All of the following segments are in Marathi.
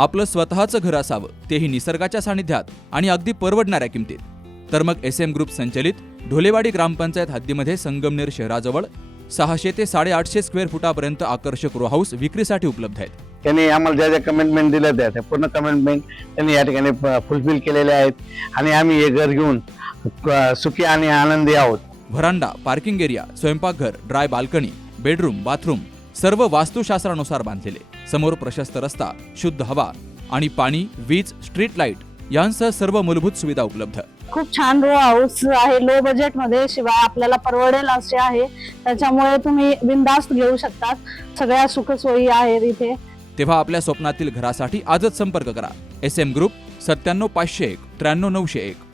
आपलं स्वतःचं घर असावं, तेही निसर्गाच्या सानिध्यात आणि अगदी परवडणाऱ्या किमतीत. तर मग SM ग्रुप संचलित ढोलेवाडी ग्रामपंचायत हद्दीमध्ये संगमनेर शहराजवळ 600 ते 850 स्क्वेअर फुटापर्यंत आकर्षक रो हाऊस विक्रीसाठी उपलब्ध आहेत. त्यांनी आम्हाला ज्या ज्या कमिटमेंट दिल्या त्या पूर्ण कमिटमेंट त्यांनी या ठिकाणी फुलफिल केलेले आहेत आणि आम्ही हे घर घेऊन सुखी आणि आनंदी आहोत. व्हरांडा, पार्किंग एरिया, स्वयंपाकघर, ड्राय बाल्कनी, बेडरूम, बाथरूम सर्व वास्तुशास्त्रानुसार बांधलेले. समोर प्रशस्त रस्ता, शुद्ध हवा आणि पाणी, वीज, स्ट्रीट लाईट यांसह सर्व मूलभूत सुविधा उपलब्ध. खूप छान रो हाऊस आहे, लो बजेट मध्ये, शिवाय आपल्याला परवडेल असे आहे. त्याच्यामुळे तुम्ही बिनधास्त घेऊ शकता. सगळ्या सुखसोयी आहेत इथे. तेव्हा आपल्या स्वप्नातील घरासाठी आजच संपर्क करा. SM group 97501 93901.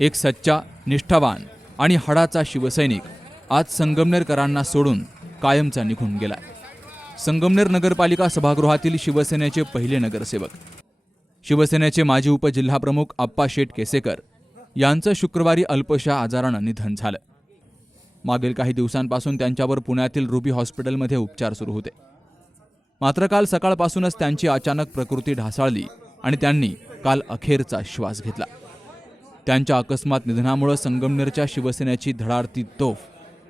एक सच्चा, निष्ठावान आणि हाडाचा शिवसैनिक आज संगमनेरकरांना सोडून कायमचा निघून गेला. संगमनेर नगरपालिका सभागृहातील शिवसेनेचे पहिले नगरसेवक, शिवसेनेचे माजी उपजिल्हाप्रमुख आप्पा शेठ केसेकर यांचं शुक्रवारी अल्पशा आजारानं निधन झालं. मागील काही दिवसांपासून त्यांच्यावर पुण्यातील रुबी हॉस्पिटलमध्ये उपचार सुरू होते. मात्र काल सकाळपासूनच त्यांची अचानक प्रकृती ढासळली आणि त्यांनी काल अखेरचा श्वास घेतला. त्यांच्या अकस्मात निधनामुळे संगमनेरच्या शिवसेनेची धडाडती तोफ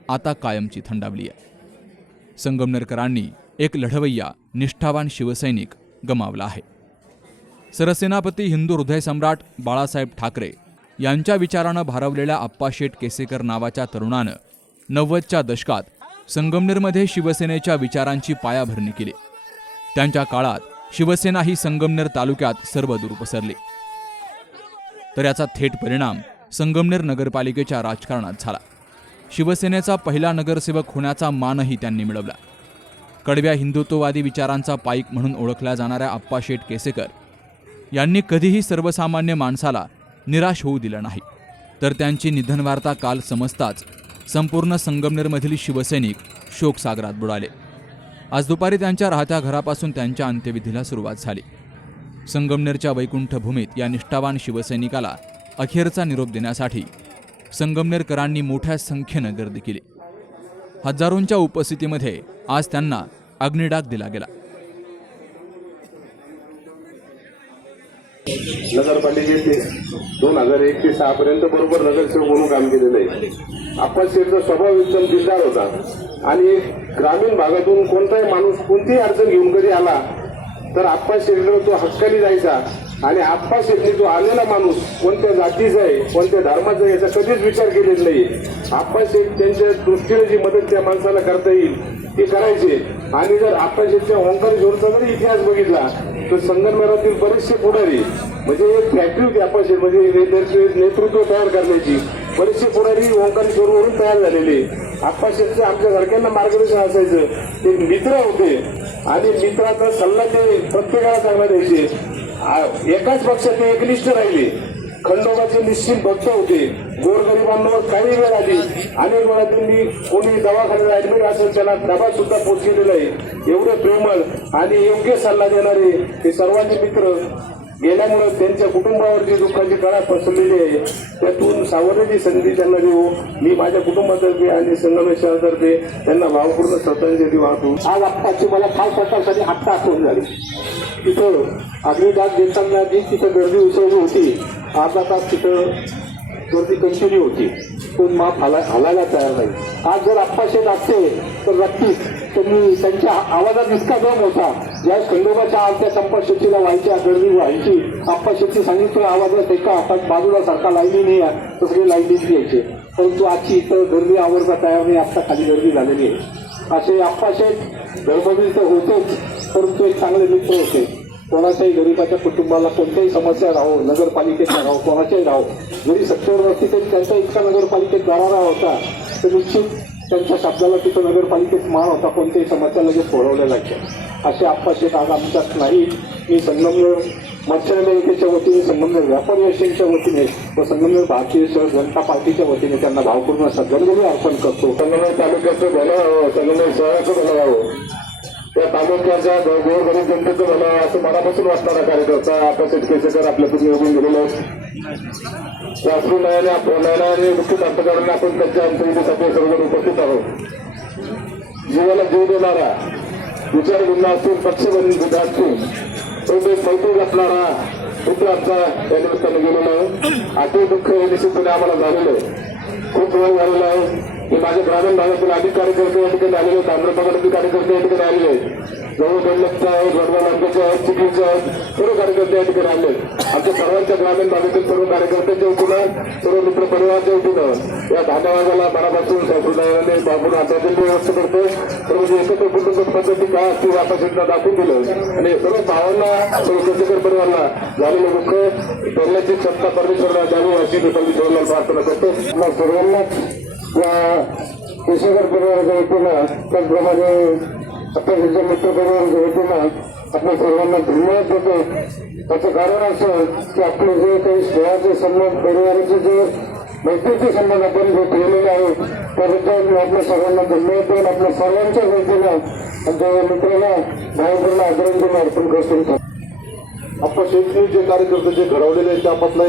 आता कायमची थंडावली आहे. संगमनेरकरांनी एक लढवय्या, निष्ठावान शिवसैनिक गमावला आहे. सरसेनापती, हिंदू हृदयसम्राट बाळासाहेब ठाकरे यांच्या विचारानं भारावलेल्या आप्पा शेठ केसेकर नावाच्या तरुणानं 90च्या दशकात संगमनेरमध्ये शिवसेनेच्या विचारांची पायाभरणी केली. त्यांच्या काळात शिवसेना ही संगमनेर तालुक्यात सर्वदूर पसरली. तर याचा थेट परिणाम संगमनेर नगरपालिकेच्या राजकारणात झाला. शिवसेनेचा पहिला नगरसेवक होण्याचा मानही त्यांनी मिळवला. कडव्या हिंदुत्ववादी विचारांचा पाईक म्हणून ओळखल्या जाणाऱ्या आप्पा शेठ केसेकर यांनी कधीही सर्वसामान्य माणसाला निराश होऊ दिलं नाही. तर त्यांची निधनवार्ता काल समजताच संपूर्ण संगमनेरमधील शिवसैनिक शोकसागरात बुडाले. आज दुपारी त्यांच्या राहत्या घरापासून त्यांच्या अंत्यविधीला सुरुवात झाली. संगमनेरच्या वैकुंठ भूमीत या निष्ठावान शिवसैनिकाला अखेरचा निरोप देण्यासाठी संगमनेरकरांनी मोठ्या संख्येनं गर्दी केली. हजारोंच्या उपस्थितीमध्ये आज त्यांना अग्निडाग दिला गेला. नगरपालिकेचे 2001 ते 6 पर्यंत बरोबर नगरसेवक म्हणून काम केलेलं आहे. आप्पा शेठचा स्वभाव एकदम दिलदार होता आणि ग्रामीण भागातून कोणताही माणूस कोणतीही अडचण घेऊन कधी आला तर आप्पा शेठला तो हक्काने जायचा. आणि आप्पा शेठने तो आलेला माणूस कोणत्या जातीचा आहे, कोणत्या धर्माचा आहे याचा कधीच विचार केलेला नाही. आप्पा शेठ त्यांच्या दृष्टीने जी मदत त्या माणसाला करता येईल ते करायचे. आणि जर आप्पा शेठच्या ओंकार जोरचा जरी इतिहास बघितला तर संगमनेरातील बरेचसे पुढारी, म्हणजे एक फॅक्टरी होती आप्पा शेठ म्हणजे नेतृत्व तयार करण्याची, बरेचसे पुढारी ओंकार जोरवरून तयार झालेले. आप्पा शेठचे आमच्या सारख्यांना मार्गदर्शन असायचं. एक मित्र होते आणि मित्राचा सल्ला ते प्रत्येकाला चांगला द्यायचे. एकाच पक्षात ते एकनिष्ठ राहिले. खंडोबाचे निश्चित भक्त होते. गोरगरिबांवर काही वेळ आली, अनेक वेळा त्यांनी कोणी दवाखान्यात ऍडमिट असेल त्याला डबा सुद्धा पोचलेला आहे. एवढे प्रेमळ आणि योग्य सल्ला देणारे हे सर्वांचे मित्र गेल्यामुळे त्यांच्या कुटुंबावरची दुःखाची कळा पसरलेली आहे. त्यातून सावरण्याची संधी त्यांना देऊ मी माझ्या कुटुंबातर्फे आणि संगमेश शहरातर्फे त्यांना भावपूर्ण श्रद्धांजली वाहतो. आज आप्पाची मला खास प्रकारसाठी आत्ता आठवण झाली. तिथं अग्निडाग देताना जी तिथं गर्दी उसळली होती, अर्धा तास तिथं गर्दी कंटिन्यू होती. कोण माप हलायला तयार नाही. आज जर आप्पा शेठ असते तर नक्कीच त्यांनी त्यांच्या आवाजात इतका दम होता. ज्या खंडोबाच्या आरत्या संपाशेतीला व्हायच्या, गर्दी व्हायची, आप्पा शेठची सांगितलं आवाजात एका हातात बाजूला सारखा लाईनीने या तर सगळे लाईनीत यायचे. परंतु आजची इथं गर्दी आवरता तयार नाही. आता खाली गर्दी झालेली आहे. असे आप्पा शेठ धर्मवीर तर होतेच, परंतु एक चांगले मित्र होते. कोणाच्याही गरीबाच्या कुटुंबाला कोणत्याही समस्या राहो, नगरपालिकेचा राहो, कोणाच्याही राहो, जरी सत्तेवर नसती तरी त्यांचा इतका नगरपालिकेत जाणारा होता तर निश्चित त्यांच्या शब्दाला तिथं नगरपालिकेत मान होता. कोणत्याही समस्या लगेच सोडवल्या जायच्या. असे आप्पा शेठ आज आमच्यात नाही. मी संगमनेर मत्स्यविकासाच्या वतीने, संगमनेर व्यापारी असोसिएशनच्या वतीने व संगमनेर भारतीय जनता पार्टीच्या वतीने त्यांना भावपूर्ण श्रद्धांजली अर्पण करतो. संगमनेर तालुक्याचं भलं व्हावं, संगमनेर शहराचं भलं व्हावं, त्या तालुक्याच्या गोरगरीब जनतेचं भलं असं मनापासून वाटणारा कार्यकर्ता आप्पा शेठ केसेकर आपल्यातून निवडून गेलेला आहे. वासरू नयनाने मुख्य प्राप्तकारांना आपण त्यांच्या अंतर्गत सर्व उपस्थित आहोत. जीवाला जीव देणारा, विचार गुन्हा असून पक्षबंधी असून तो एक मैत्री असणारा पुत्र आमचा या निमित्ताने गेलेला आहे. आठवे दुःख हे निश्चितपणे आम्हाला झालेलं आहे. खूप वेळ झालेला आहे. हे माझ्या ग्रामीण भागातील अनेक कार्यकर्ते या ठिकाणी आलेले आहेत. ताम्रपंथातील कार्यकर्ते या ठिकाणी आलेले आहेत. जवळ दंडकचे आहेत, वडवा लांबचे आहेत, चिखलीचे आहेत, सर्व कार्यकर्ते या ठिकाणी आले. आमच्या सर्वांच्या ग्रामीण भागातील सर्व कार्यकर्त्यांच्या वतीनं, सर्व मित्र परिवाराच्या वतीनं या धान्यवादाला मनापासून संप्रदायाने बाबून आतातील व्यवस्था करतो. सर्व जे एकत्र कुटुंब पद्धती काय असतील आपण त्यांना दाखवून दिलं आणि सर्व भावांना, सर्व केसेकर परिवाराला झालेलं दुःख बोलण्याची क्षमता परमेश्वराला द्यावी अशी मी परमेश्वराला प्रार्थना करतो. सर्वांनाच या केसेकर परिवाराच्या वतीनं, त्याचप्रमाणे आपण मित्र परिवाराच्या वतीनं आपल्या सर्वांना धन्यवाद देतो. त्याचं कारण असं की आपले जे काही स्नेहाचे संबंध, परिवाराचे जे मैत्रीचे संबंध आपण जे ठेवलेले आहे त्याबद्दल मी आपल्या सर्वांना धन्यवाद देऊन आपल्या सर्वांच्या वतीनं आमच्या मित्रांना भावपूर्ण आदरांजली अर्पण करतो. आपण शेतकरी जे कार्यकर्ते जे घडवलेले आहेत त्यापासला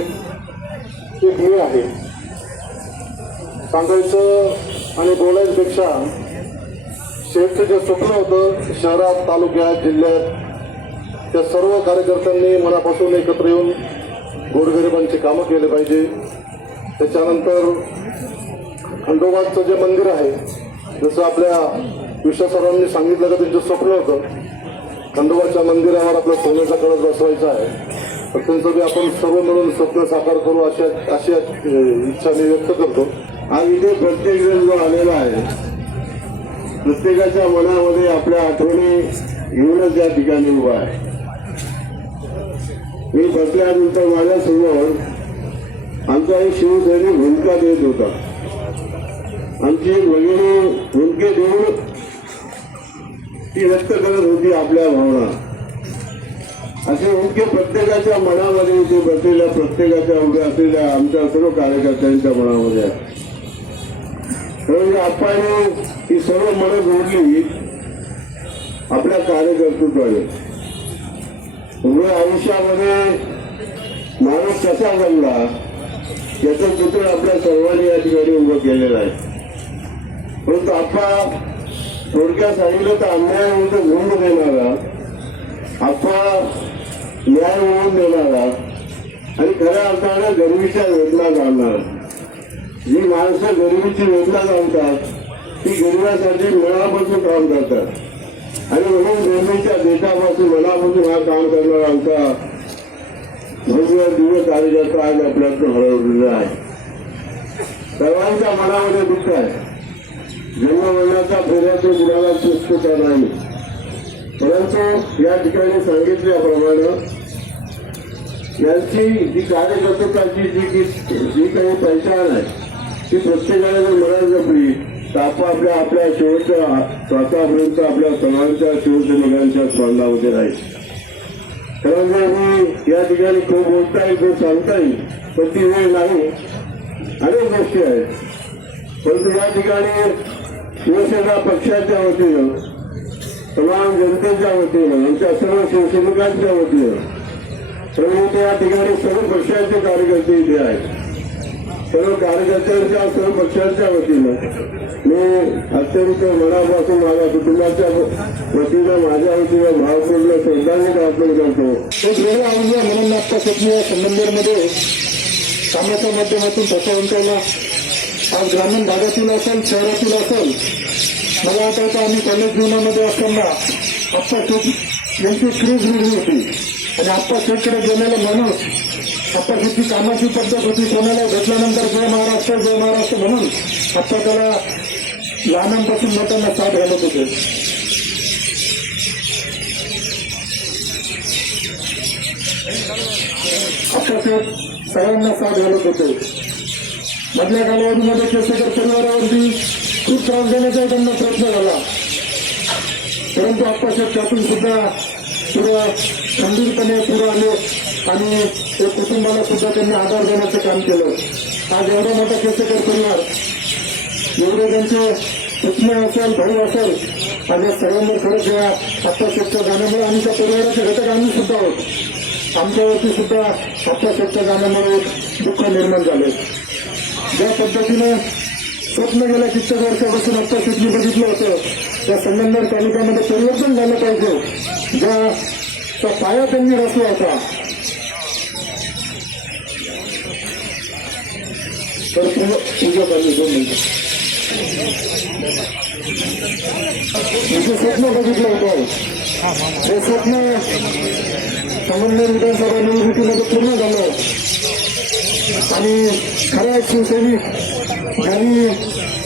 एक मी आहे. सांगायचं आणि बोलायच्यापेक्षा शेतचं जे स्वप्न होतं शहरात, तालुक्यात, जिल्ह्यात, त्या सर्व कार्यकर्त्यांनी मनापासून एकत्र येऊन गोरगरिबांची कामं केले पाहिजे. त्याच्यानंतर खंडोबाचं जे मंदिर आहे, जसं आपल्या विश्वासरावांनी सांगितलं का त्यांचं स्वप्न होतं खंडोबाच्या मंदिरावर आपला सोन्याचा कळस बसवायचा आहे. तर त्यांचं बी आपण सर्व मिळून स्वप्न साकार करू अशी इच्छा मी व्यक्त करतो. आज इथे प्रत्येक जण जो आलेला आहे प्रत्येकाच्या मनामध्ये आपल्या आठवणी घेऊनच या ठिकाणी उभा आहे. मी बसल्यानंतर माझ्यासमोर आमचा एक शिवसैनिक भूमिका देत होता. आमची एक भगिनी भूमिके देऊन ती व्यक्त करत होती आपल्या भावना. असे भूमिके प्रत्येकाच्या मनामध्ये इथे बसलेल्या प्रत्येकाच्या उभ्या असलेल्या आमच्या सर्व कार्यकर्त्यांच्या मनामध्ये आहे. आपण ही सर्व मनं जोडली आपल्या कार्यकर्तृत्वाने. उभ्या आयुष्यामध्ये माणूस कसा बनला याचं चित्र आपल्या सर्वांनी या ठिकाणी उभं केलेलं आहे. परंतु आपण थोडक्यात सांगितलं तर अन्याय म्हणून गुंड देणारा, आपण न्याय होऊन देणारा आणि खऱ्या अर्थाने गरिबीच्या वेदना जाणणारा. जी माणसं गरिबीची वेदना जाणतात ती गरिबासाठी मनापासून काम करतात आणि म्हणून गरिबीच्या देशापासून मनापासून हा काम करणारा आमचा भव्य दिव्य कार्यकर्ता आज आपल्याकडून हरवलेला आहे. सर्वांच्या मनामध्ये दुःख आहे. जन्ममरणाचा फेऱ्याचे गुणाला सुस्तता नाही. परंतु या ठिकाणी सांगितल्याप्रमाणे यांची जी कार्यकर्तृत्वाची जी काही पहिचान आहे ती प्रत्येकाने जर मनात जपली तर आपण आपल्या शेवटच्या श्वासापर्यंत आपल्या सर्वांच्या शिवसैनिकांच्या स्मरणामध्ये राहील. कारण मी या ठिकाणी खूप बोलता येईल, खूप सांगता येईल, पण ती वेळ नाही. अनेक गोष्टी आहेत. परंतु या ठिकाणी शिवसेना पक्षाच्या वतीनं, तमाम जनतेच्या वतीनं, आमच्या सर्व शिवसैनिकांच्या वतीनं सर्व या ठिकाणी सर्व पक्षाचे कार्यकर्ते इथे आहेत. सर्व कार्यकर्त्यांच्या सर्व पक्षांच्या वतीनं मी अत्यंत मनापासून माझ्या कुटुंबाच्या वतीनं माझ्या वतीनं भावपूर्ण श्रद्धांजली अर्पण करतो. एक वेगळा अनुभव म्हणून आजच्या स्वप्नीय संगमनेरमध्ये कामाच्या माध्यमातून फसवणुकीला आज ग्रामीण भागातील असेल, शहरातील असेल, मला आठवतं आम्ही कॉलेज जीवनामध्ये असताना आप्पा शेठ यांची क्रूज निघली होती आणि आप्पा शेठकडे गेलेला माणूस आप्पा शेठची कामाची पद्धत होती. कोणाला भेटल्यानंतर जय महाराष्ट्र म्हणून आप्पा त्याला लहानांपासून मोठ्यांना साथ घालत होते. आप्पा शेठ सर्वांना साथ घालत होते. मधल्या कालावधीमध्ये केसेकर परिवारावरती खूप त्रास देण्याचा त्यांना प्रयत्न झाला. परंतु आप्पा शेठ त्यातून सुद्धा पुढं खंबीरपणे पुढे आले आणि एक कुटुंबाला सुद्धा त्यांनी आधार देण्याचं काम केलं. आज एवढा मोठा केसेकर परिवार, एवढे त्यांचे पुतणे असेल, भाऊ असेल, आणि सर्वांवर खरंच या आप्पा शेठच्या जाण्यामुळे आम्ही त्या परिवाराचे घटक आम्ही सुद्धा आहोत. आमच्यावरती सुद्धा आप्पासाहेबच्या गाण्यामुळे दुःख निर्माण झाले. ज्या पद्धतीनं स्वप्न गेल्या कित्येक वर्षापासून आप्पासाहेबनी बघितलं होतं त्या संगमनेर तालुक्यामध्ये परिवर्तन झालं पाहिजे, ज्याचा पाया त्यांनी रचला होता. तर पूजा झाली 2 मिनिटं. जे स्वप्न बघितलं होतं हे स्वप्न संगमनेर विधानसभा निवडणुकीमध्ये पूर्ण झालं आणि खरा शिवसैनिक ज्यांनी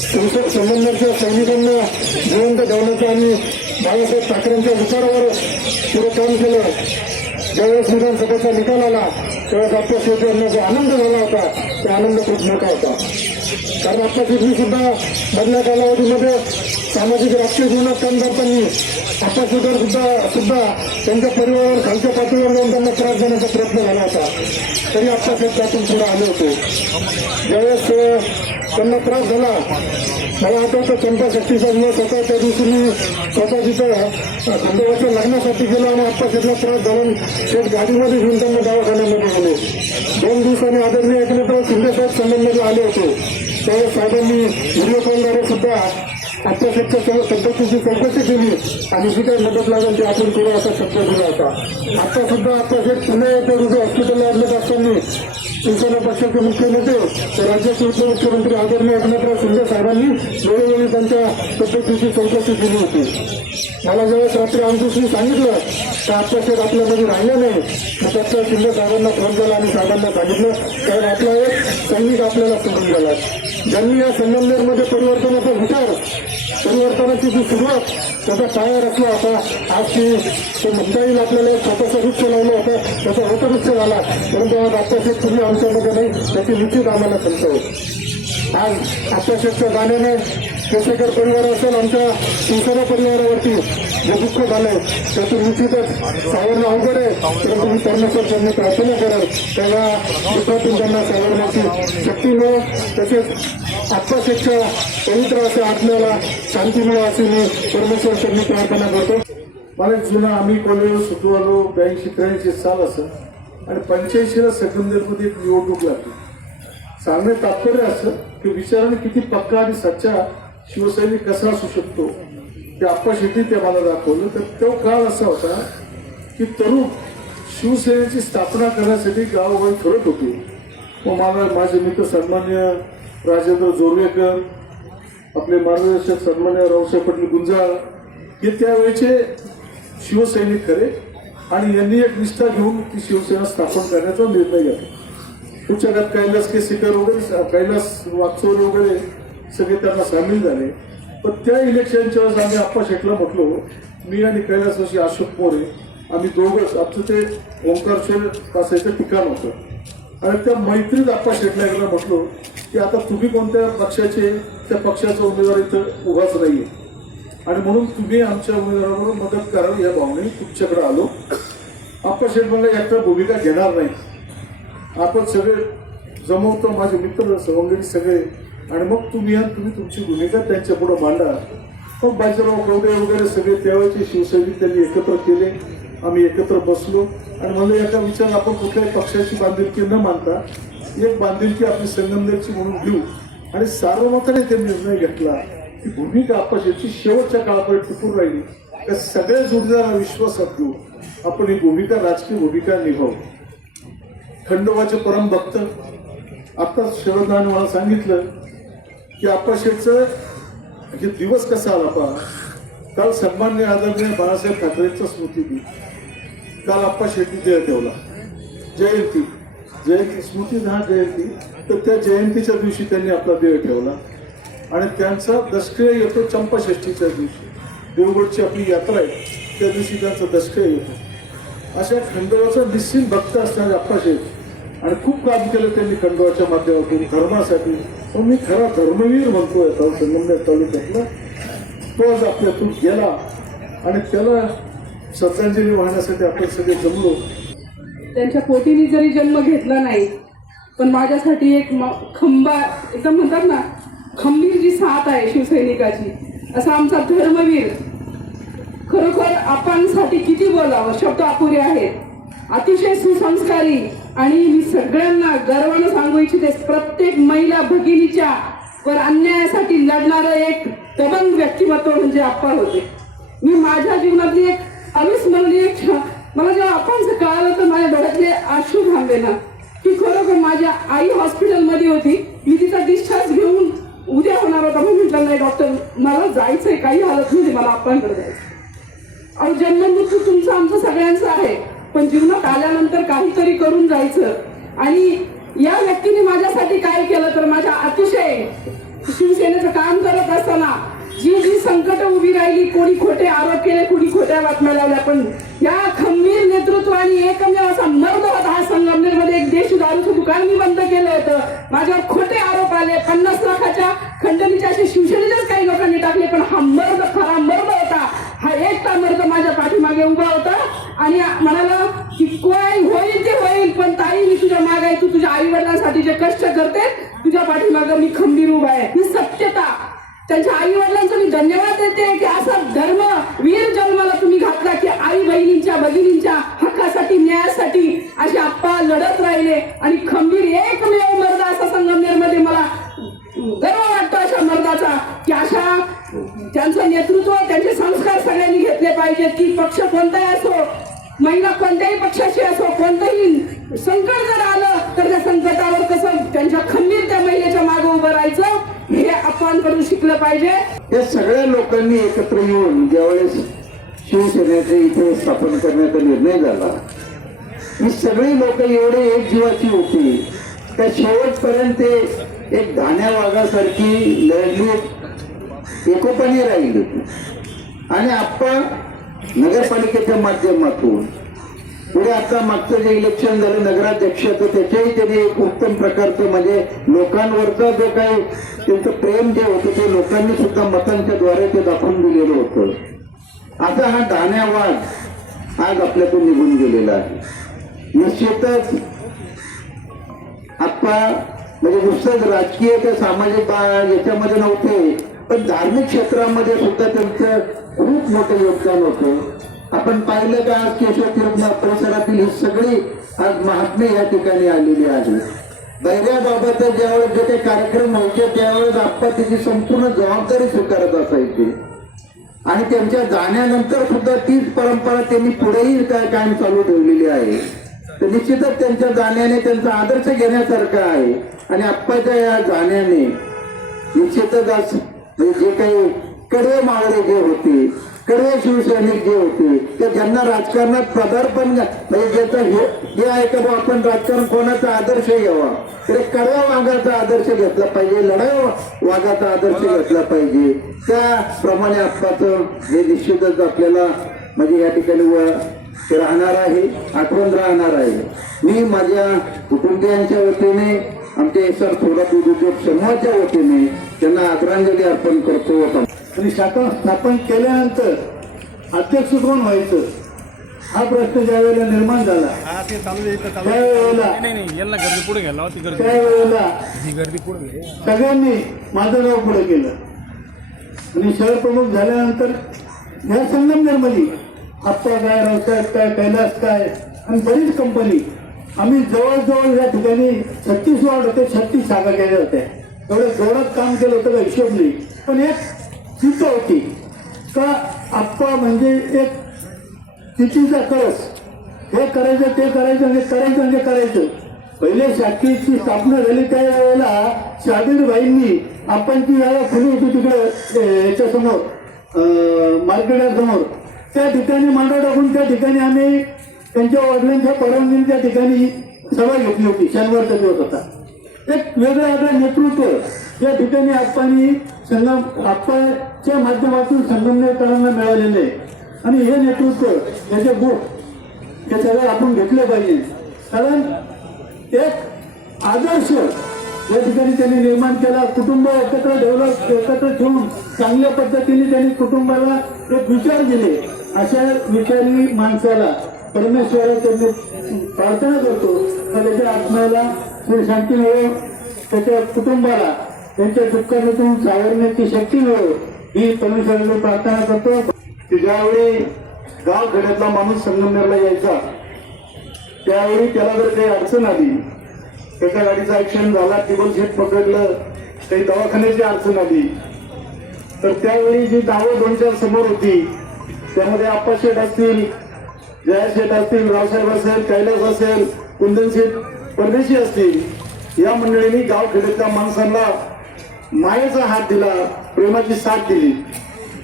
संगमनेरच्या सैनिकांना जिवंत ठेवण्याचं आणि बाळासाहेब ठाकरेंच्या विचारावर पुढे काम केलं. ज्यावेळेस विधानसभेचा निकाल आला त्यावेळेस आप्पासाहेब यांना जो आनंद झाला होता तो आनंद खूप मोठा होता. कारण आप्पासाहेबनी सुद्धा मधल्या कालावधीमध्ये सामाजिक राजकीय जीवनात काम करताना आप्पासाहेबांवर सुद्धा त्यांच्या परिवारावर खालच्या पातळीवर जाऊन त्यांना त्रास देण्याचा प्रयत्न झाला होता. तरी आप्पासाहेब त्यातून पुढे आले होते. ज्यावेळेस त्यांना त्रास झाला, मला आठवतं चंपाषष्ठीचा दिवस होता, त्या दिवशी मी स्वतः तिथं खंडोबाच्या लग्नासाठी गेलो आणि आप्पासाहेबला त्रास झाला शेत गाडीमध्ये घेऊन त्यांना दवाखान्यामध्ये गेले. 2 दिवसांनी आदरणीय एकनाथराव शिंदेसाहेब संगमनेरला आले होते. त्यावेळेस साहेबांनी व्हिडिओ कॉलद्वारे सुद्धा आप्पासाहेबच्या सर्व पद्धतीची चौकशी केली आणि जी काही मदत लागेल ती आपण करू असा शब्द दिला होता. आता सुद्धा आप्पासाहेब पुणे येथे रुजू हॉस्पिटलला ऍडमिट असताना शिवसेना पक्षाचे मुख्य नेते तर राज्याचे उपमुख्यमंत्री आदरणीय एकनाथराव शिंदे साहेबांनी वेळोवेळी त्यांच्या तब्येतीची चौकशी केली होती. मला ज्यावेळेस रात्री अंकुशनी सांगितलं तर आप्पासाहेब आपल्यामध्ये राहिले नाही, त्याच्या शिंदे साहेबांना फोन केला आणि साहेबांना सांगितलं कारण आपला एक सैनिक आपल्याला सोडून गेला. ज्यांनी या संगमनेरमध्ये परिवर्तनाचा विचार, परिवर्तनाची जी सुरुवात त्याचा पाया रचला होता, आज ते म्हणता येईल आपल्याला एक छोटासा वृक्ष लावला होता, त्याचा वटवृक्ष झाला. परंतु आज आप्पासाहेब तुम्ही आमच्यामध्ये नाही त्याची निश्चित आम्हाला खंत आहे. आज आप्पासाहेबच्या गाण्याने केसेकर परिवार असेल, आमच्या शिवसेना परिवारावरती जे दुःख झालंय त्यातून निश्चितच सावरणं अवघड आहे. परंतु मी परमेश्वर त्यांनी प्रार्थना कराल त्या दुःखातून त्यांना सावरण्याची शक्ती मिळो, तसेच आप्पासाहेबच्या पवित्र अशा आत्म्याला शांती मिळो अशी मी परमेश्वर त्यांनी प्रार्थना करतो. मला एक जुना आम्ही कॉलेज सुटू आलो 82-83 साल असं आणि 85ला संगमनेरमध्ये एक निवडणूक लागली. सांगणे तात्पर्य असं की विचाराने किती पक्का आणि सच्चा शिवसैनिक कसा असू शकतो ते आप्पा शेट्टी ते मला दाखवलं. तर तो काळ असा होता की तरुण शिवसेनेची स्थापना करण्यासाठी गावोगावी फिरत होते. मग मला माझे मित्र सन्मान्य राजेंद्र जोरवेकर, आपले मार्गदर्शक सन्मान्य रावसाहेब पाटील गुंजाळ हे त्यावेळेचे शिवसैनिक खरे आणि यांनी एक निष्ठा घेऊन ती शिवसेना स्थापन करण्याचा निर्णय घेतला. पुढच्या काळात कैलास केसेकर वगैरे, कैलास वागचौरे वगैरे सगळे त्यांना सामील झाले. पण त्या इलेक्शनच्या वेळेस आम्ही आप्पा शेटला म्हटलो, मी आणि कैलासवासी अशोक मोरे आम्ही दोघंच, आमचं ते ओंकारशेर कासायचं ठिकाण होतं आणि त्या मैत्रीत आप्पा शेटला एकदा म्हटलो की आता तुम्ही कोणत्या पक्षाचे, त्या पक्षाचा उमेदवार इथं उभाच नाहीये आणि म्हणून तुम्ही आमच्या उमेदवाराबरोबर मदत करावी या भावनेने तुमच्याकडे आलो. आप्पा शेट मला एकटा भूमिका घेणार नाही, आपण सगळे जमवतो, माझे मित्र सवंगडी सगळे, आणि मग तुम्ही तुमची भूमिका त्यांच्या पुढे मांडा. मग बाजीराव कवडे वगैरे सगळे त्यावेळेचे शिवसैनिक त्यांनी एकत्र केले. आम्ही एकत्र बसलो आणि मला एका विचार आपण कुठल्याही पक्षाची बांधिलकी न मानता एक बांधिलकी आपली संगमनेरची म्हणून घेऊ आणि सार्वमताने ते निर्णय घेतला की भूमिका आप्पासाहेबची शेवटच्या काळापर्यंत टिकून राहिली. त्या सगळ्या जोडीदारांना विश्वासात घेऊ आपण ही भूमिका, राजकीय भूमिका निभावू. खंडोबाचे परमभक्त आता शरददाने मला सांगितलं की आप्पासाहेबचं हे दिवस कसा आला पहा. काल सन्मान्य आदरणीय बाळासाहेब ठाकरेंचा स्मृती दिन, काल आप्पा शेट्टी देह ठेवला. जयंती स्मृती जयंती, तर त्या जयंतीच्या दिवशी त्यांनी आपला देह ठेवला आणि त्यांचा दशक्रिय येतो चंपाषष्ठीच्या दिवशी. देवगडची आपली यात्रा आहे त्या दिवशी त्यांचा दशक्रिय येतो. अशा खंडोबाचा निश्चित भक्त असणारे आप्पासाहेब आणि खूप काम केलं त्यांनी खंडोबाच्या माध्यमातून धर्मासाठी. पण मी खरा धर्मवीर म्हणतोय संगमनेर तालुक्यातला, तो आज आपल्यातून गेला आणि त्याला श्रद्धांजली वाहण्यासाठी आपण सगळे जमलो. त्यांच्या पोटीने जरी जन्म घेतला नाही पण माझ्यासाठी एक खंबा, एकदम म्हणतात ना खंबीर जी साथ आहे शिवसैनिकाची, असा आमचा धर्मवीर. खरोखर आपणसाठी किती बोलावं, शब्द अपुरे आहेत. अतिशय सुसंस्कारी आणि मी सगळ्यांना गर्वानं सांगू इच्छिते, प्रत्येक महिला भगिनीच्या वर अन्यायासाठी लढणारं एक दबंग व्यक्तिमत्व म्हणजे आप्पा होते. मी माझ्या जीवनातली एक अविस्मरणीय मला जेव्हा आप्पांचं कळालं तर माझ्या डोळ्यातले अश्रू थांबले ना, की खरोखर माझ्या आई हॉस्पिटलमध्ये होती. मी तिचा डिस्चार्ज घेऊन उद्या होणार होता, मी म्हटलं नाही डॉक्टर मला जायचंय, काही हालत नाही, मला आप्पांकडे जायचं. अहो जन्ममृत्यू तुमचं आमचं सगळ्यांचं आहे, पण जीवनात आल्यानंतर काहीतरी करून जायचं. आणि या व्यक्तीने माझ्यासाठी काय केलं तर माझ्या अतिशय शिवसेनेचं काम करत असताना जी जी संकट उभी राहिली, कोणी खोटे आरोप केले, कोणी खोट्या बातम्या लावल्या, पण या खंबीर नेतृत्वाने एकमेव असा मर्द होता हा संगमनेरमध्ये. एक देशी दारूचं दुकान मी बंद केलं होतं, माझ्यावर खोटे आरोप आले, 50 लाखाच्या खंडणीचे असे शिवसेनेच्याच काही लोकांनी टाकले, पण हा मर्द खरा मर्द होता. हा एकटा मर्द माझ्या पाठीमागे उभा होता आणि म्हणाला की काय होईल ते होईल, पण ताई मी तुझ्या मागे आहे, तू तुझ्या आई वडिलांसाठी जे कष्ट करते तुझ्या पाठीमागे मी खंबीर उभा आहे. ही सत्यता त्यांच्या आई वडिलांचं मी धन्यवाद देते की असा धर्म वीर जन्माला तुम्ही घातला की आई बहिणींच्या भगिनींच्या हक्कासाठी न्यायासाठी असे आप्पा लढत राहिले आणि खंबीर एकमेव मर्द असा संगमनेरमध्ये मला गर्व वाटतो अशा मर्दाचा की अशा त्यांचं नेतृत्व त्यांचे संस्कार सगळ्यांनी घेतले पाहिजेत. की पक्ष कोणताही असो, महिला कोणत्याही पक्षाची असो, कोणतंही संकट जर आलं तर त्या संकटावर कसं त्यांच्या खंबीर त्या महिलेच्या मागे उभं राहायचं हे आप्पांकडून शिकलं पाहिजे. या सगळ्या लोकांनी एकत्र येऊन ज्यावेळेस शिवसेनेचे इथे स्थापन करण्याचा निर्णय झाला, ही सगळी लोक एवढे एक जीवाची होती त्या शेवटपर्यंत ते एक धान्या वाघासारखी लढली, एकोपाने राहिली. आणि आप्पा नगरपालिकेच्या माध्यमातून पुढे आता मागचं जे इलेक्शन झालं नगराध्यक्षाचं, त्याच्याही त्यांनी एक उत्तम प्रकारचं म्हणजे लोकांवरचा जो काही त्यांचं प्रेम जे होतं ते लोकांनी सुद्धा मतांच्या द्वारे ते दाखवून दिलेलं होतं. आता हा धान्या वाघ आज आपल्यातून निघून गेलेला आहे. निश्चितच आप्पा म्हणजे नुसतंच राजकीय त्या सामाजिक याच्यामध्ये नव्हते, पण धार्मिक क्षेत्रामध्ये सुद्धा त्यांचं खूप मोठं योगदान होतं. आपण पाहिलं का आज केशवतीर्थ परिसरातील ही सगळी आज महात्मे या ठिकाणी आलेली आहे. बैऱ्याबाबत ज्यावेळेस जे काही कार्यक्रम व्हायचे त्यावेळेस आप्पा त्याची संपूर्ण जबाबदारी स्वीकारत असायची आणि त्यांच्या जाण्यानंतर सुद्धा तीच परंपरा त्यांनी पुढेही कायम चालू ठेवलेली आहे. तर निश्चितच त्यांच्या जाण्याने त्यांचा आदर्श घेण्यासारखा आहे. आणि आप्पाच्या या जाण्याने निश्चितच आज म्हणजे जे काही कडवे मावळे जे होते, कडवे शिवसैनिक जे होते, ते ज्यांना राजकारणात पदार्पण म्हणजे ज्याचा हे आहे का आपण राजकारण कोणाचा आदर्श घ्यावा, तर कडव्या वाघाचा आदर्श घेतला पाहिजे, लढाऊ वाघाचा आदर्श घेतला पाहिजे. त्याप्रमाणे आप्पाचं हे निश्चितच आपल्याला म्हणजे या ठिकाणी राहणार आहे, आठवण राहणार आहे. मी माझ्या कुटुंबियांच्या वतीने आमचे सर सोलापूर उद्योग समूहाच्या वतीने त्यांना आदरांजली अर्पण करतो. आणि शाखा स्थापन केल्यानंतर अध्यक्ष कोण व्हायचं हा प्रश्न ज्या वेळेला निर्माण झाला त्यावेळेला सगळ्यांनी माझं नाव पुढे केलं. आणि शहर प्रमुख झाल्यानंतर या संगमनेरमध्ये आप्पा काय, रावसाहेब काय, कैलास काय आणि बरीच कंपनी आम्ही जवळजवळ या ठिकाणी 36 वॉर्ड होते, 36 शाखा केल्या होत्या. एवढं जोरात काम केलं होतं का हिशोब नाही. पण एक चिंता होती का आप्पा म्हणजे एक तिथीचा कळस, हे करायचं ते करायचं आणि करायचं म्हणजे करायचं. पहिले शाखेची स्थापना झाली त्यावेळेला शाबीरबाईंनी आप्पांची जागा खुली होती तिकडे याच्यासमोर मार्केटासमोर, त्या ठिकाणी मांडव टाकून त्या ठिकाणी आम्ही त्यांच्या वडिलांच्या परवानगीने त्या ठिकाणी सभा घेतली होती. शनिवारचा दिवस होता. एक वेगळं नेतृत्व या ठिकाणी आप्पाच्या माध्यमातून संगमनेरकरांना मिळालेलं आहे. आणि हे नेतृत्व याचे गुण हे सगळं आपण घेतले पाहिजे. कारण एक आदर्श या ठिकाणी त्यांनी निर्माण केला. कुटुंब एकत्र ठेवून चांगल्या पद्धतीने त्यांनी कुटुंबाला एक विचार दिले. अशा विचारी माणसाला परमेश्वरा त्यांनी प्रार्थना करतो तर त्याच्या आत्म्याला शांती मिळो, त्याच्या कुटुंबाला त्यांच्या दुःखातून सावरण्याची शक्ती मिळो ही परमेश्वराला प्रार्थना करतो. की ज्यावेळी गाव खेड्यातला माणूस संगमनेरला यायचा त्यावेळी त्याला जर काही अडचण आली, त्याच्या गाडीचा ऍक्सिडेंट झाला, टेबल सीट पकडलं, काही दवाखान्याची अडचण आली, तर त्यावेळी जी नावं 2-4 समोर होती त्यामध्ये आप्पा शेठ असतील, जया शेठ असतील, रावसाहेब असेल, कैलास असेल, कुंदन शेठ परदेशी असतील, या मंडळींनी गावखेड्यातल्या माणसांना मायेचा हात दिला, प्रेमाची साथ दिली.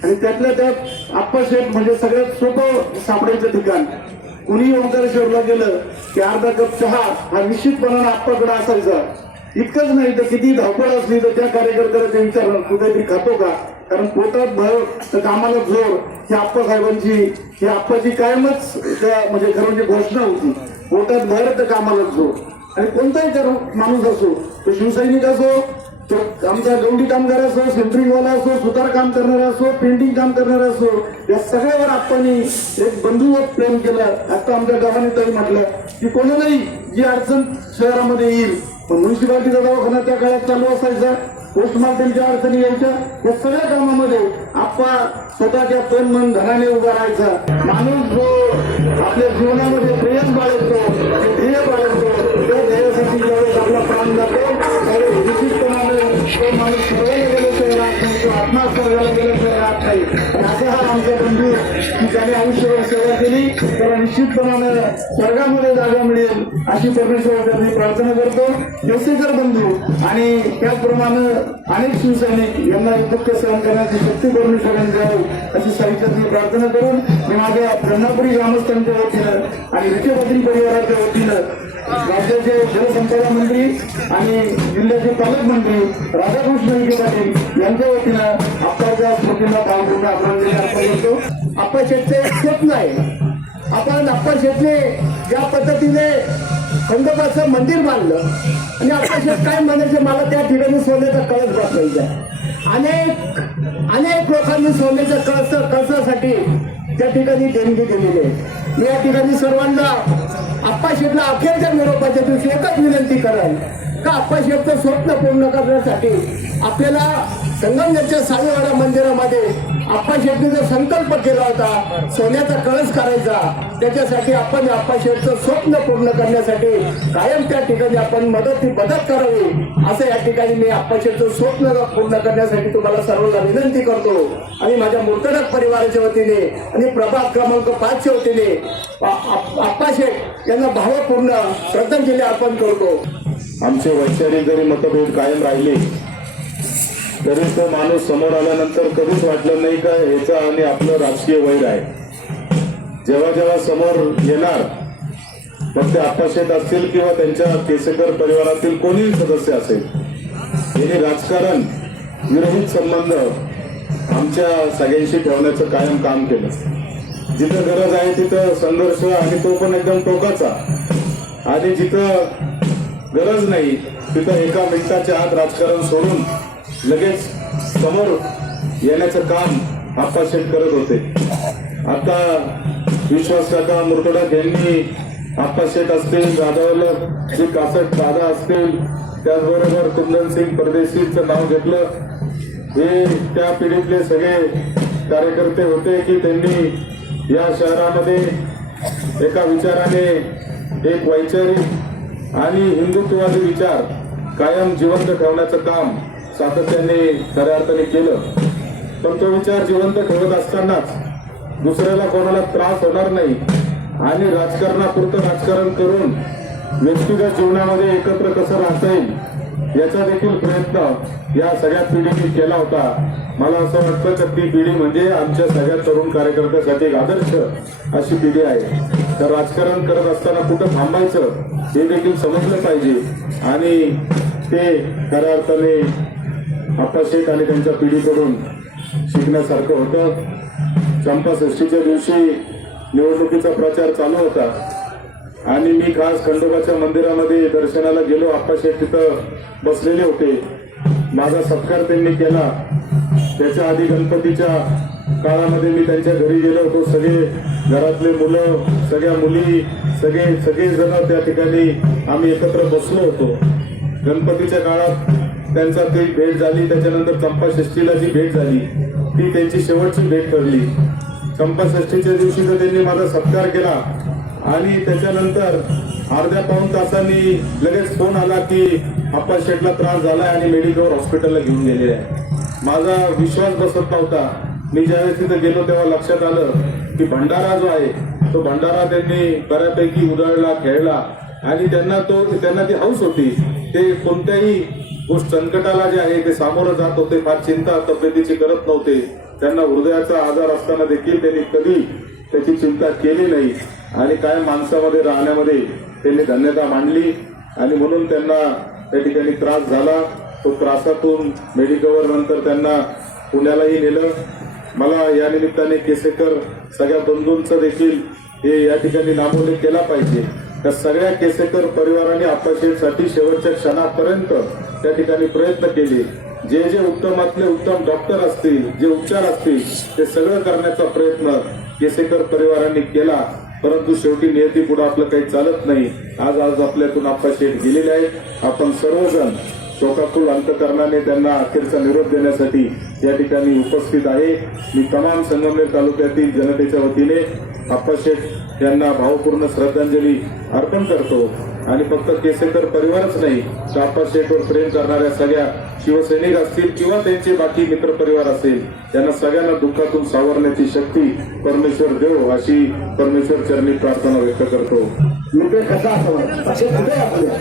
आणि त्यातल्या त्यात आप्पा शेठ म्हणजे सगळ्यात सोपं सापडायचं ठिकाण. कुणी ओंकारेश्वरला गेलं की अर्धा कप चहा हा निश्चितपणाने आप्पाकडे असायचा. इतकंच नाही तर किती धावपळ असली तर त्या कार्यकर्त्याला ते विचारणार तू काहीतरी खातो का, कारण पोटात भर तर कामाला जोर, ही आप्पा साहेबांची, ही आप्पाची कायमच म्हणजे खरं म्हणजे घोषणा होती. पोटात भर तर कामाला जोर. आणि कोणताही माणूस असो, तो शिवसैनिक असो, तो आमचा गवंडी कामगार असो, सेंटरिंगवाला असो, सुतार काम करणारा असो, पेंटिंग काम करणारा असो, या सगळ्यावर आप्पांनी एक बंधुवत प्रेम केलं. आता आमच्या गावाने तरी म्हटलं की कोणालाही जी अडचण शहरामध्ये येईल, पण म्युन्सिपाल्टीचा दवाखाना त्या काळात चालू असायचा, पोस्टमार्टमच्या अडचणी यायच्या, या सगळ्या कामामध्ये आप्पा स्वतःच्या तन मन धनाने उभा राहायचा. माणूस जो आपल्या जीवनामध्ये प्रेम बाळगतो, ध्येय बाळगतो, त्या ध्येयासाठी ज्यावेळेस आपला प्राण जातो त्यावेळेस निश्चितपणाने तो माणूस स्वर्गाला गेल्याशिवाय राहत नाही, तो आत्मा स्वर्गाला गेल्याशिवाय राहत नाही. असा हा आमचा बंधू की त्याने आयुष्यभर सेवा केली, त्याला निश्चितपणाने स्वर्गामध्ये जागा मिळेल अशी परमेश्वराला मी प्रार्थना करतो. देसेकर बंधू आणि त्याचप्रमाणे अनेक शिवसैनिक यांना दुःख सहन करण्याची शक्ती परमेश्वराने द्यावी अशी साहित्याची प्रार्थना करून मी माझ्या ब्रह्मपुरी ग्रामस्थांच्या वतीनं आणि विखे पाटील परिवाराच्या वतीनं राज्याचे जलसंपदा मंत्री आणि जिल्ह्याचे पालकमंत्री राधाकृष्ण विखे पाटील यांच्या वतीनं आप्पाच्या स्मृतींना भावपूर्ण आदरांजली अर्पण करतो. आप्पा शेठचे स्वप्न आहे. आपण आप्पा शेठने ज्या पद्धतीने खंडोबाचं मंदिर बांधलं आणि आप्पा शेठ काय म्हणायचे, मला त्या ठिकाणी सोन्याचा कळस बसवायचा. अनेक लोकांनी सोन्याच्या कळसासाठी त्या ठिकाणी देणगी दिलेली आहे. मी या ठिकाणी सर्वांना आप्पा शेठला अखेरच्या निरोपाच्या दिवशी एकच विनंती कराल का आप्पा शेठचं स्वप्न पूर्ण करण्यासाठी आपल्याला संगमनेरच्या साळेवाडा मंदिरामध्ये आप्पा शेठने जो संकल्प केला होता सोन्याचा कळस करायचा, त्याच्यासाठी आपण आप्पा शेठचं स्वप्न पूर्ण करण्यासाठी कायम त्या ठिकाणी आपण मदत करावी असं या ठिकाणी मी आप्पा शेठचं स्वप्न पूर्ण करण्यासाठी तुम्हाला सर्वांना विनंती करतो. आणि माझ्या मूर्तडक परिवाराच्या वतीने आणि प्रभाग क्रमांक 5च्या वतीने आप्पा शेठ यांना भावपूर्ण श्रद्धांजली अर्पण करतो. आमचे वैचारिक जरी मतभेद कायम राहिले तरी तो माणूस समोर आल्यानंतर कधीच वाटलं नाही का ह्याचा आणि आपलं राजकीय वैर आहे. जेव्हा जेव्हा समोर येणार मग ते आप्पा शेठ असतील किंवा त्यांच्या केसेकर परिवारातील कोणीही सदस्य असेल, यांनी राजकारण विरहित संबंध आमच्या सगळ्यांशी ठेवण्याचं कायम काम केलं. जिथं गरज आहे तिथं संघर्ष आणि तो पण एकदम टोकाचा, आणि जिथं गरज नाही तिथं एका मिनिटाच्या आत राजकारण सोडून लगेच समोर येण्याचं काम आप्पा शेठ करत होते. आता विश्वास काका मुर्तडक यांनी आप्पा शेठ असतील, राधावल्लभ कासट दादा असतील, त्याचबरोबर कुंदन सिंग परदेशीचं नाव घेतलं. हे त्या पिढीतले सगळे कार्यकर्ते होते की त्यांनी या शहरामध्ये एका विचाराने एक वैचारिक आणि हिंदुत्ववादी विचार कायम जिवंत ठेवण्याचं काम सातत्याने खऱ्या अर्थाने केलं. पण तो विचार जिवंत ठेवत असतानाच दुसऱ्याला कोणाला त्रास होणार नाही आणि राजकारणापुरतं राजकारण करून व्यक्तिगत जीवनामध्ये एकत्र कसं राहता येईल याचा देखील प्रयत्न या सगळ्या पिढीने केला होता. मला असं वाटतं की ती पिढी म्हणजे आमच्या सगळ्या तरुण कार्यकर्त्यासाठी एक आदर्श अशी पिढी आहे. तर राजकारण करत असताना कुठं थांबायचं हे देखील समजलं पाहिजे आणि ते खऱ्या अर्थाने आप्पा शेठ आणि त्यांच्या पिढीकडून शिकण्यासारखं होतं. चंपाषष्ठीच्या दिवशी निवडणुकीचा प्रचार चालू होता आणि मी खास खंडोबाच्या मंदिरामध्ये दर्शनाला गेलो. आप्पा शेठ तिथं बसलेले होते. माझा सत्कार त्यांनी केला. त्याच्या आधी गणपतीच्या काळामध्ये मी त्यांच्या घरी गेलो होतो. सगळे घरातले मुलं, सगळ्या मुली, सगळेजण त्या ठिकाणी आम्ही एकत्र बसलो होतो. गणपतीच्या काळात त्यांचा ती भेट झाली. त्याच्यानंतर चंपाषष्ठीला जी भेट झाली ती त्यांची शेवटची भेट ठरली. चंपाषष्ठीच्या दिवशी तर त्यांनी माझा सत्कार केला आणि त्याच्यानंतर अर्ध्या पाऊण तासांनी लगेच फोन आला की आप्पा शेटला त्रास झालाय आणि मेडिकल हॉस्पिटलला घेऊन गेलेले आहे. माझा विश्वास बसत नव्हता. मी ज्यावेळेस तिथे गेलो तेव्हा लक्षात आलं की भंडारा जो आहे तो भंडारा त्यांनी बऱ्यापैकी उधळला, खेळला आणि त्यांना ती हौस होती. ते कोणत्याही गोष्ट संकटाला जे आहे ते सामोरं जात होते. फार चिंता तब्येतीची करत नव्हते. त्यांना हृदयाचा आजार असताना देखील त्यांनी कधी त्याची चिंता केली नाही आणि काय माणसामध्ये राहण्यामध्ये त्यांनी धन्यता मांडली आणि म्हणून त्यांना त्या ठिकाणी त्रास झाला. तो त्रासातून मेडिकवर नंतर त्यांना पुण्यालाही नेलं. मला या निमित्ताने केसेकर सगळ्या बंधूंचं देखील हे या ठिकाणी नामोल्लेख केला पाहिजे. त्या सगळ्या केसेकर परिवाराने आप्पाशेठसाठी शेवटच्या क्षणापर्यंत त्या ठिकाणी प्रयत्न केले. जे जे उत्तमातले उत्तम डॉक्टर असतील, जे उपचार असतील ते सगळं करण्याचा प्रयत्न केसेकर परिवारांनी केला. परंतु शेवटी नियती पुढे आपलं काही चालत नाही. आज आपल्यातून आप्पाशेठ गेलेले आहेत. आपण सर्वजण शोकाकुल अंतकरणाने त्यांना अखेरचा निरोप देण्यासाठी या ठिकाणी उपस्थित आहे. मी तमाम संगमनेर तालुक्यातील जनतेच्या वतीने आप्पाशेठ यांना भावपूर्ण श्रद्धांजली अर्पण करतो आणि फक्त केसेकर परिवारच नाही तर आप्पाशेठवर प्रेम करणाऱ्या सगळ्या शिवसैनिक असतील किंवा त्यांचे बाकी मित्र परिवार असेल त्यांना सगळ्यांना दुःखातून सावरण्याची शक्ती परमेश्वर देव अशी परमेश्वर चरणी प्रार्थना व्यक्त करतो. मित्र कसा असावा असे कुठे आपल्या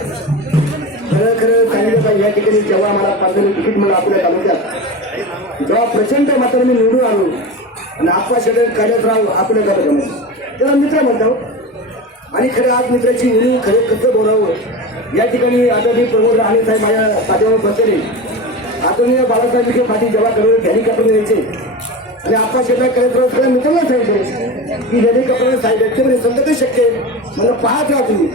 खरं सांगितलं पाहिजे. या ठिकाणी जेव्हा मला पाचवी तिकीट मिळालं आपल्या तालुक्यात, जेव्हा प्रचंड मात्र मी निवडून आलो आणि आप्पा शेठ कायद्यात आपल्या तालुक्यामध्ये त्याला मित्र म्हणतो. आणि खरं आज मित्राची उडी खरे कसं बोलावं या ठिकाणी आता मी प्रमोद राणे साहेब माझ्या पाठीवर बसले. आदरणीय बाळासाहेब विखे पाटील जेव्हा करोड हेलिकॉप्टर यायचे आणि आप्पा शेठला करायचं सगळ्या मित्रांना सांगितलं की हेलिकॉप्टर साहेब यायचे म्हणजे समजा शक्य मला पाहत राहा तुम्ही.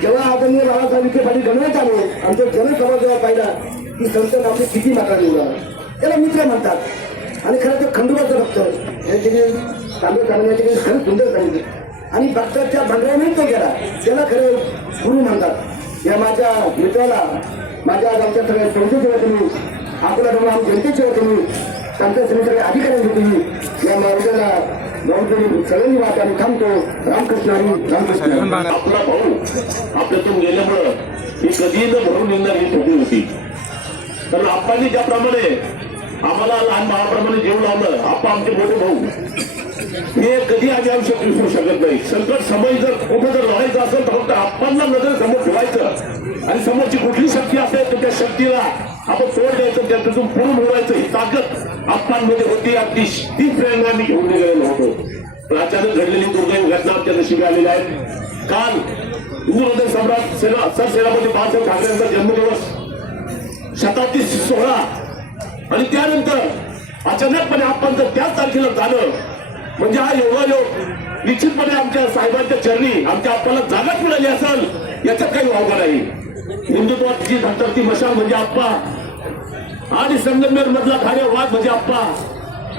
जेव्हा आदरणीय बाळासाहेब विखे पाटील गणवत आलो आमच्या जनसमाज जेव्हा पाहिला की संत आपली किती मात्रा निवडा त्याला मित्र म्हणतात. आणि खरं तर खंडोबाचं भक्त या ठिकाणी चांगलं चांगलं या ठिकाणी खरंच सुंदर सांगितलं आणि भक्ताच्या भंडाऱ्याने तो गेला त्याला खरं गुरु म्हणतात. या माझ्या मित्राला माझ्या आमच्या सगळ्या संस्थेच्या वतीने आपल्या आम जनतेच्या वतीने आमच्या सगळ्या अधिकाऱ्यांच्या वतीने या मार्गाला सगळ्यांनी वाट आम्ही थांबतो. रामकृष्ण हरी रामकृष्ण. आपला भाऊ आपल्यातून गेल्यामुळं ही कधीही न भरून निघणार ही ठोकी होती. कारण आप्पांनी ज्याप्रमाणे आम्हाला लहान भावाप्रमाणे जीव लावलं, आप्पा आमचे मोठे भाऊ, हे कधी आम्ही आयुष्यात विसरू शकत नाही. संकट समय जर कुठं जर लढायचं असेल तर फक्त आप्पांना नजर समोर ठेवायचं आणि समोरची कुठली शक्ती असेल तर त्या शक्तीला आपण तोड द्यायचं, त्यातून पुरून उडवायचं ही ताकद आप्पांमध्ये होती. अगदी ती प्रेरणा मी घेऊन निघालेलो होतो. पण अचानक घडलेली दुर्दैवी घटना आमच्या नशिबी आलेल्या आहेत. काल हिंदू हृदय सम्राट सरसेनापती बाळासाहेब ठाकरेंचा जन्मदिवस, शताब्दी सोहळा आणि त्यानंतर अचानकपणे आप्पांचं त्याच तारखेला झालं म्हणजे हा योगायोग निश्चितपणे आमच्या साहेबांच्या चरणी आमच्या आप्पाला जागाच मिळाली असेल याच्यात काही वावगा नाही. हिंदुत्वाची धगधगती मशाल म्हणजे आप्पा आणि संगमनेर मधला धारेवाद म्हणजे आप्पा.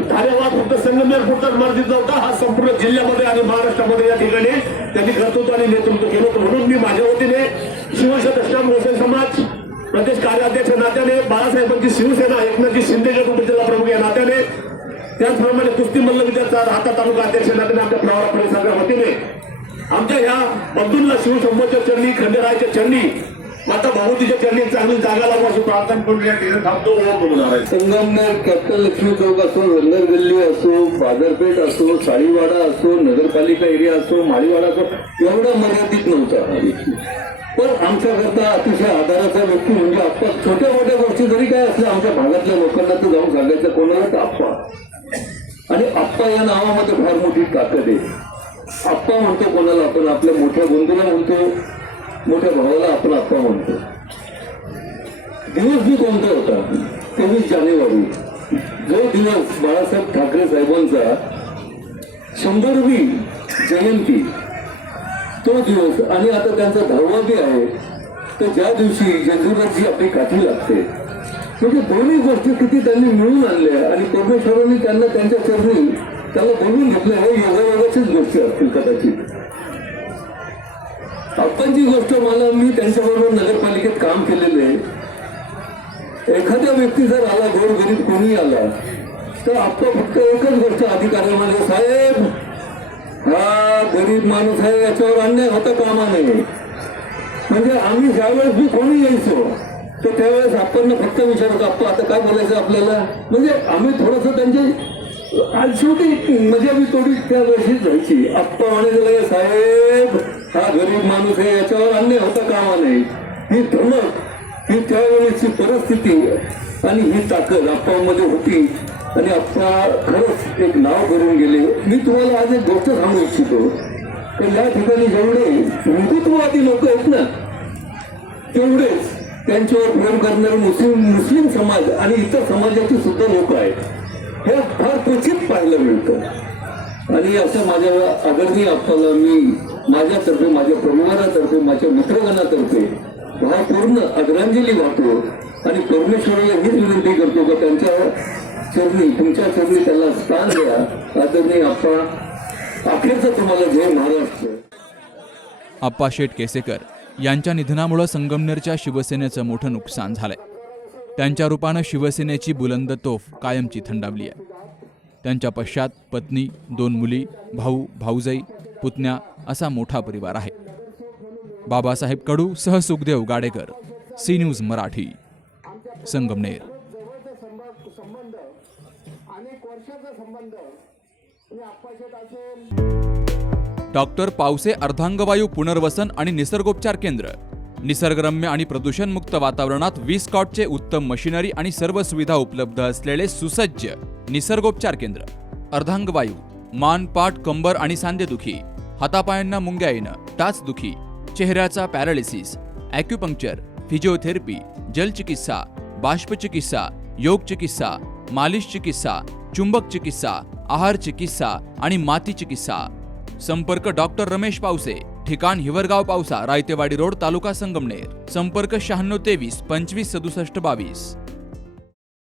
धारेवाद फक्त संगमनेर पुरता मर्जीत नव्हता, हा संपूर्ण जिल्ह्यामध्ये आणि महाराष्ट्रामध्ये या ठिकाणी त्यांनी कर्तृत्व आणि नेतृत्व केलं होतं. म्हणून मी माझ्या वतीने शिवसेना गोसाई समाज प्रदेश कार्याध्यक्ष नात्याने, बाळासाहेबांची शिवसेना एकनाथजी शिंदे जिल्हा प्रमुख या नात्याने, त्याचप्रमाणे कुस्ती मल्ल विद्याचा राहता तालुका अध्यक्ष नात्याने आमच्या प्रवारा परिसराच्या वतीने आमच्या ह्या बंधूंना शिवसंबोधच्या चरणी, खंडेरायाच्या चरणी, माता भागवतीच्या चरणी चांगली जागा लागू असं प्रार्थना करून या ठिकाणी थांबतो. बोलणार आहे. संगमनेर कॅप्टन लक्ष्मी चौक असो, रंगर गल्ली असो, बाजारपेठ असो, साळीवाडा असो, नगरपालिका एरिया असो, माळीवाडा असो, एवढा मर्यादित नव्हता. पण आमच्याकरता अतिशय आधाराचा व्यक्ती म्हणजे आप्पा. छोट्या मोठ्या गोष्टी जरी काय असल्या आमच्या भागातल्या लोकांना तर जाऊन सांगायचं कोणाला तर आप्पा. आणि आप्पा या नावामध्ये फार मोठी ताकद आहे. आप्पा म्हणतो कोणाला आपण, आपल्या मोठ्या बंधूला म्हणतो, मोठ्या भावाला आपण आप्पा म्हणतो. दिवस बी कोणता होता? 23 जानेवारी, जो दिवस बाळासाहेब ठाकरे साहेबांचा 100वी जयंती, तो दिवस. आणि आता त्यांचा 10वा बी आहे. तर ज्या दिवशी जेजुराची आपली काठी लागते, म्हणजे दोन्ही गोष्टी किती त्यांनी मिळून आणल्या आणि परमेश्वरांनी त्यांना त्यांच्या चरणी त्याला बोलून घेतलं. हे योगायोगाचीच गोष्टी असतील कदाचित. आप्पांची गोष्ट मला, मी त्यांच्याबरोबर नगरपालिकेत काम केलेलं आहे. एखाद्या व्यक्ती जर आला, गोरगरीब कोणी आला, तर आप्पा फक्त एकच गोष्ट अधिकाऱ्यांमध्ये, साहेब हा गरीब माणूस आहे याच्यावर अन्याय होता कामा नये. म्हणजे आम्ही ज्यावेळेस मी कोणी यायचो तर त्यावेळेस आपण फक्त विचारतो आप्पा आता काय बोलायचं आपल्याला. म्हणजे आम्ही थोडंसं त्यांची आज शेवटी मजा बी थोडी त्या वेळेस जायची. आप्पा म्हणायचं साहेब हा गरीब माणूस आहे याच्यावर अन्याय होता कामा नये. ही धमक, ही त्यावेळेची परिस्थिती आणि ही ताकद आप्पामध्ये होती आणि आप्पा खरंच एक नाव करून गेले. मी तुम्हाला आज एक गोष्ट सांगू इच्छितो तर या ठिकाणी जेवढे हिंदुत्ववादी लोक आहेत ना तेवढेच त्यांच्यावर प्रेम करणारे मुस्लिम समाज आणि इतर समाजाचे सुद्धा लोक आहेत. हे फार क्वचित पाहायला मिळतं. आणि असं माझ्या आदरणीय आप्पाला मी माझ्यातर्फे, माझ्या परिवारातर्फे, माझ्या मित्रगणातर्फे भावपूर्ण आदरांजली वाहतो आणि परमेश्वराला हीच विनंती करतो का त्यांच्या चरणी, तुमच्या चरणी त्याला स्थान द्या. आदरणीय आप्पा, अखेरचा तुम्हाला जय महाराष्ट्र. आप्पा शेठ केसेकर यांच्या निधनामुळे संगमनेरच्या शिवसेनेचं मोठं नुकसान झालंय. त्यांच्या रूपानं शिवसेनेची बुलंद तोफ कायमची थंडावली आहे. त्यांच्या पश्चात पत्नी, 2 मुली, भाऊ, भाऊजाई, पुतण्या असा मोठा परिवार आहे. बाबासाहेब कडू सह Sukhdev Gadekar, C news Marathi, Sangamner. Doctor Pawase अर्धांगवायू पुनर्वसन आणि निसर्गोपचार केंद्र. निसर्गरम्य आणि प्रदूषणमुक्त वातावरणात 20 कॉटचे उत्तम मशिनरी आणि सर्व सुविधा उपलब्ध असलेले सुसज्ज निसर्गोपचार केंद्र. अर्धांगवायू, मान, पाठ, कंबर आणि सांधेदुखी, हातापायांना मुंग्या येणं, टाचदुखी, चेहऱ्याचा पॅरालिसिस, ॲक्युपंक्चर, फिजिओथेरपी, जलचिकित्सा, बाष्पचिकित्सा, योग चिकित्सा, मालिश चिकित्सा, चुंबक चिकित्सा, आहार चिकित्सा आणि माती चिकित्सा. संपर्क डॉक्टर रमेश पावसे, ठिकाण हिवरगाव पावसा, रायतेवाडी रोड, तालुका संगमनेर. संपर्क 96 23 25 67 22.